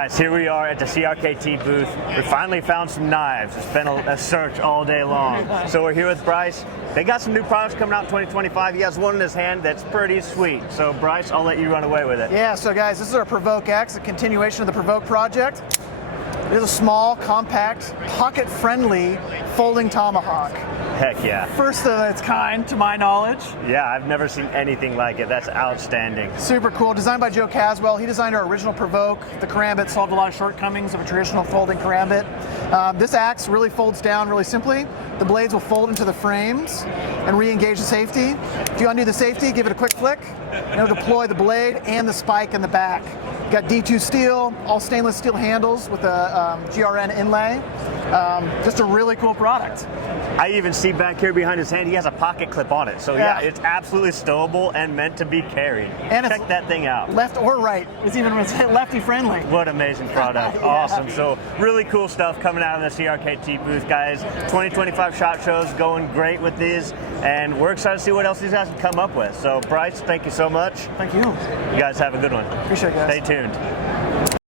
Guys, here we are at the CRKT booth. We finally found some knives. It's been a search all day long. So we're here with Bryce. They got some new products coming out in 2025. He has one in his hand that's pretty sweet. So Bryce, I'll let you run away with it. Yeah, so guys, this is our Provoke Axe, a continuation of the Provoke project. It is a small, compact, pocket-friendly folding tomahawk. Heck yeah. First of its kind, to my knowledge. Yeah, I've never seen anything like it. That's outstanding. Super cool. Designed by Joe Caswell. He designed our original Provoke. The karambit solved a lot of shortcomings of a traditional folding karambit. This axe really folds down really simply. The blades will fold into the frames and re-engage the safety. If you undo the safety, give it a quick flick, and it'll deploy the blade and the spike in the back. Got D2 steel, all stainless steel handles with a GRN inlay. Just a really cool product. I even see back here behind his hand, he has a pocket clip on it. So yeah, it's absolutely stowable and meant to be carried. And check that thing out. Left or right. It's even lefty friendly. What amazing product. Yeah. Awesome. So really cool stuff coming out of the CRKT booth, guys. 2025 SHOT Show's going great with these, and we're excited to see what else these guys can come up with. So Bryce, thank you so much. Thank you. You guys have a good one. Appreciate it, guys. Stay tuned.